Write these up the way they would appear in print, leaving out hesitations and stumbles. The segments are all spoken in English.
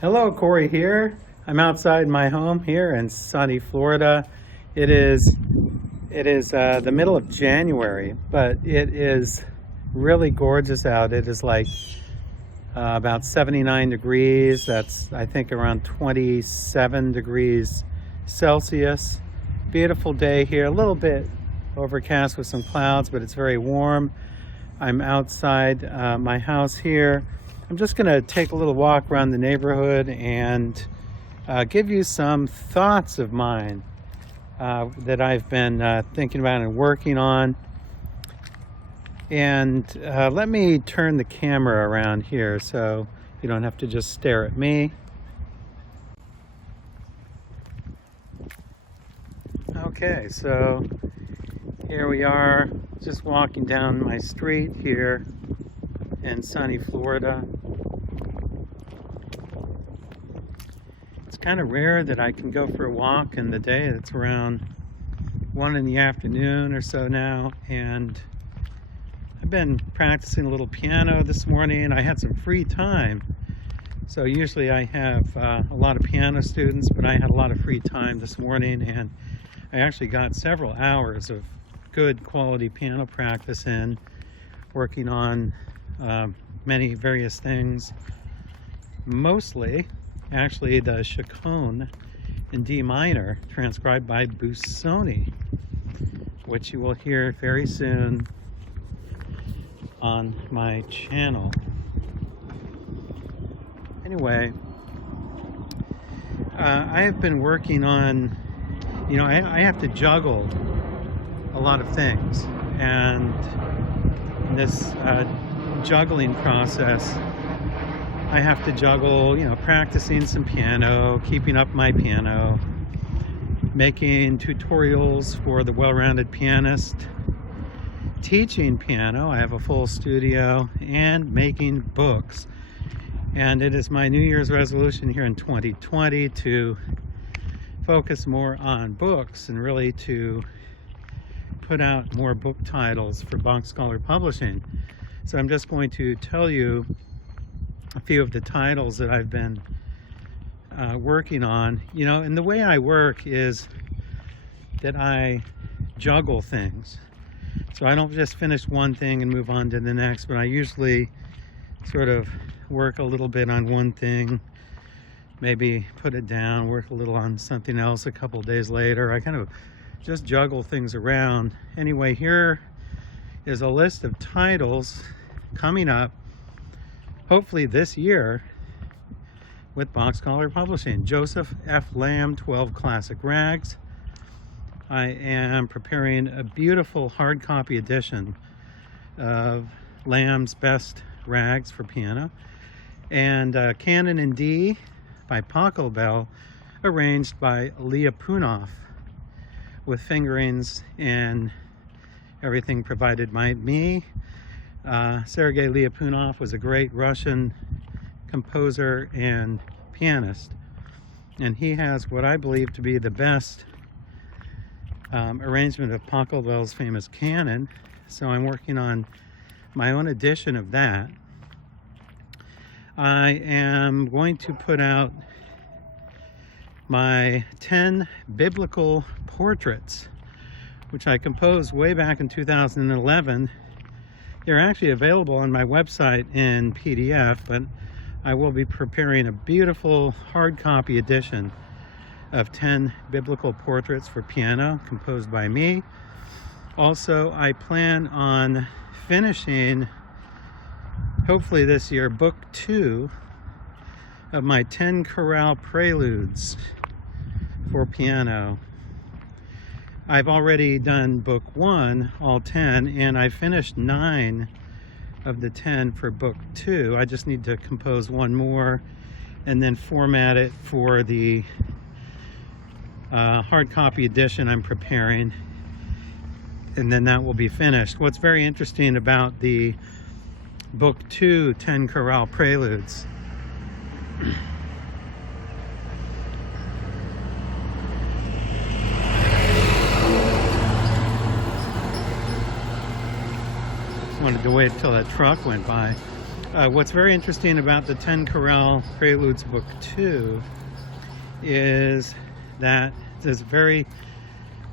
Hello, Corey here. I'm outside my home here in sunny Florida. It is the middle of January, but it is really gorgeous out. It is like about 79 degrees. That's, I think, around 27 degrees Celsius. Beautiful day here. A little bit overcast with some clouds, but it's very warm. I'm outside my house here. I'm just going to take a little walk around the neighborhood and give you some thoughts of mine that I've been thinking about and working on. And let me turn the camera around here so you don't have to just stare at me. Okay, so here we are, just walking down my street here in sunny Florida. It's kind of rare that I can go for a walk in the day. It's around 1 in the afternoon or so now, and I've been practicing a little piano this morning. I had some free time, so usually I have a lot of piano students, but I had a lot of free time this morning, and I actually got several hours of good quality piano practice in, working on many various things, mostly actually the Chaconne in D minor, transcribed by Busoni, which you will hear very soon on my channel. Anyway, I have been working on, I have to juggle a lot of things, and this juggling process, I have to juggle, practicing some piano, keeping up my piano, making tutorials for the well-rounded pianist, teaching piano, I have a full studio, and making books. And it is my New Year's resolution here in 2020 to focus more on books and really to put out more book titles for BachScholar's Publishing. So I'm just going to tell you a few of the titles that I've been working on. And the way I work is that I juggle things. So I don't just finish one thing and move on to the next, but I usually sort of work a little bit on one thing, maybe put it down, work a little on something else a couple days later. I kind of just juggle things around. Anyway, here is a list of titles coming up, hopefully this year, with BachScholar's Publishing. Joseph F. Lamb, 12 Classic Rags. I am preparing a beautiful hard copy edition of Lamb's best rags for piano. And Canon in D by Pachelbel, arranged by Leah Punoff, with fingerings and everything provided by me. Sergei Lyapunov was a great Russian composer and pianist, and he has what I believe to be the best arrangement of Pachelbel's famous canon. So I'm working on my own edition of that. I am going to put out my 10 biblical portraits, which I composed way back in 2011. They're actually available on my website in PDF, but I will be preparing a beautiful hard copy edition of 10 biblical portraits for piano composed by me. Also, I plan on finishing, hopefully this year, book 2 of my 10 chorale preludes for piano. I've already done book 1, all 10, and I finished 9 of the 10 for book 2. I just need to compose one more and then format it for the hard copy edition I'm preparing, and then that will be finished. What's very interesting about the book 2 10 chorale preludes wanted to wait till that truck went by. What's very interesting about the 10 Chorale Preludes Book 2 is that it's very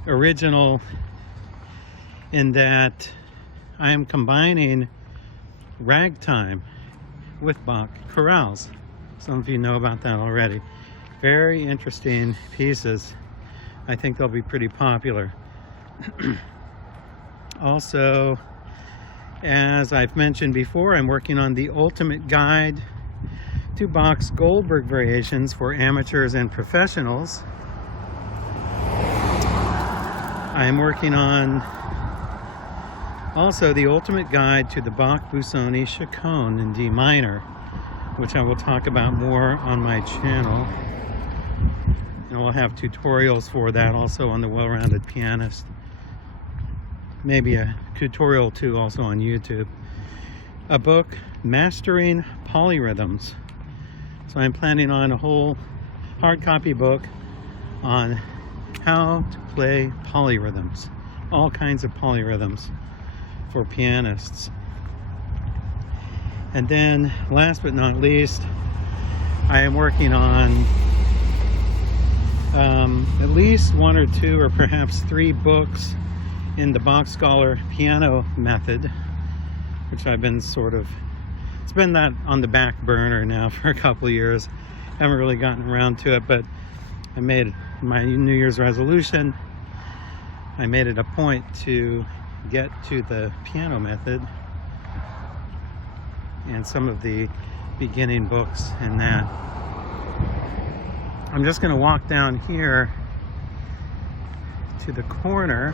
original in that I am combining ragtime with Bach chorales. Some of you know about that already. Very interesting pieces. I think they'll be pretty popular. Also, as I've mentioned before, I'm working on the ultimate guide to Bach's Goldberg variations for amateurs and professionals. I'm working on also the ultimate guide to the Bach Busoni Chaconne in D minor, which I will talk about more on my channel. And we'll have tutorials for that also on the Well-Rounded Pianist. Maybe a tutorial too also on YouTube. A book, Mastering Polyrhythms. So I'm planning on a whole hard copy book on how to play polyrhythms. All kinds of polyrhythms for pianists. And then last but not least, I am working on at least 1 or 2 or perhaps 3 books in the BachScholar piano method, which I've been it's been that on the back burner now for a couple of years. Haven't really gotten around to it, but I made my New Year's resolution. I made it a point to get to the piano method and some of the beginning books in that. I'm just going to walk down here to the corner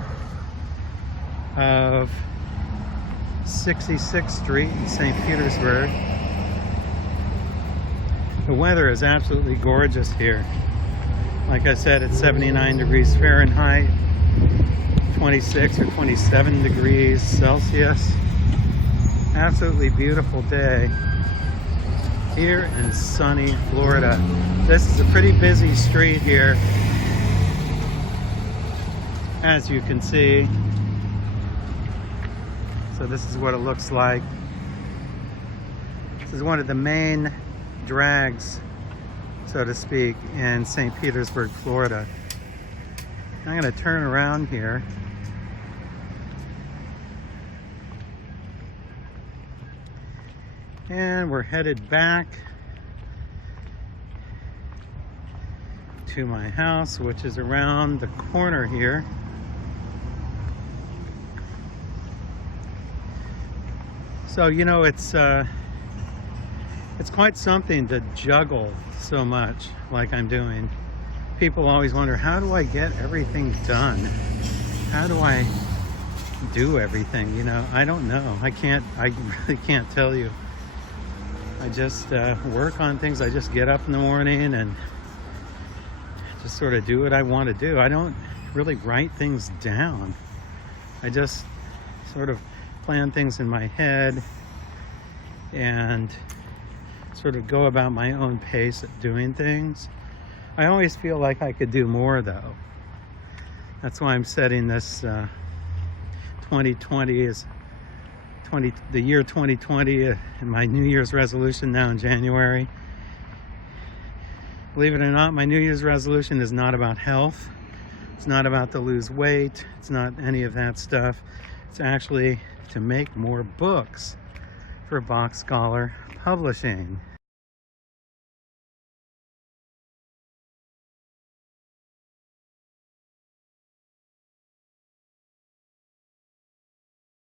of 66th Street in St. Petersburg. The weather is absolutely gorgeous here. Like I said, it's 79 degrees Fahrenheit, 26 or 27 degrees Celsius. Absolutely beautiful day here in sunny Florida. This is a pretty busy street here, as you can see. So this is what it looks like. This is one of the main drags, so to speak, in St. Petersburg, Florida. I'm going to turn around here. And we're headed back to my house, which is around the corner here. So, you know, it's quite something to juggle so much like I'm doing. People always wonder, how do I get everything done? How do I do everything? You know, I don't know. I really can't tell you. I just work on things. I just get up in the morning and just sort of do what I want to do. I don't really write things down. I just sort of plan things in my head and sort of go about my own pace of doing things. I always feel like I could do more though. That's why I'm setting this 2020 is the year 2020 and my New Year's resolution now in January. Believe it or not, my New Year's resolution is not about health. It's not about to lose weight. It's not any of that stuff. It's actually to make more books for BachScholar Publishing.